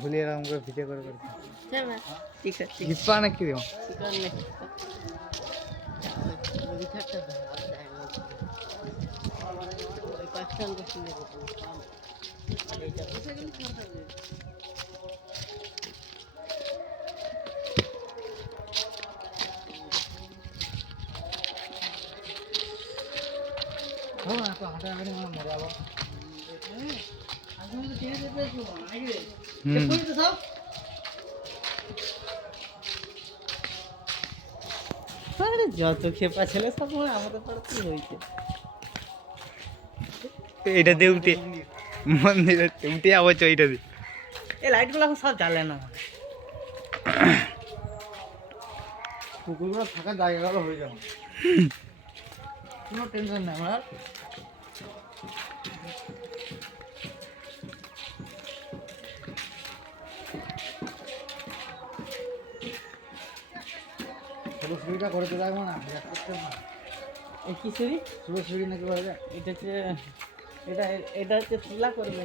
ভুলিয়ে এরকম করে ভিডিও করে করে ঠিক আছে গিফট নাকি দিও হাঁটাহাঁটি মরে যাবো যত খেপা ছেলে সব আমাদের পাড়াতে হয়েছে এটা দিয়ে উঠে মন্দিরে উঠে যাবো এইটা দিয়ে এই লাইটগুলো এখন সব জ্বালে না কুকুরগুলো থাকার জায়গাগুলো হয়ে যাবে কোনো টেনশন নেই আমার শুধু সিঁড়িটা করে চলে যাবো না এই কি সিঁড়ি শুধু সিঁড়ি নাকি করে এটা হচ্ছে এটা এটা হচ্ছে তুলা করবে